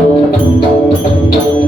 Thank you.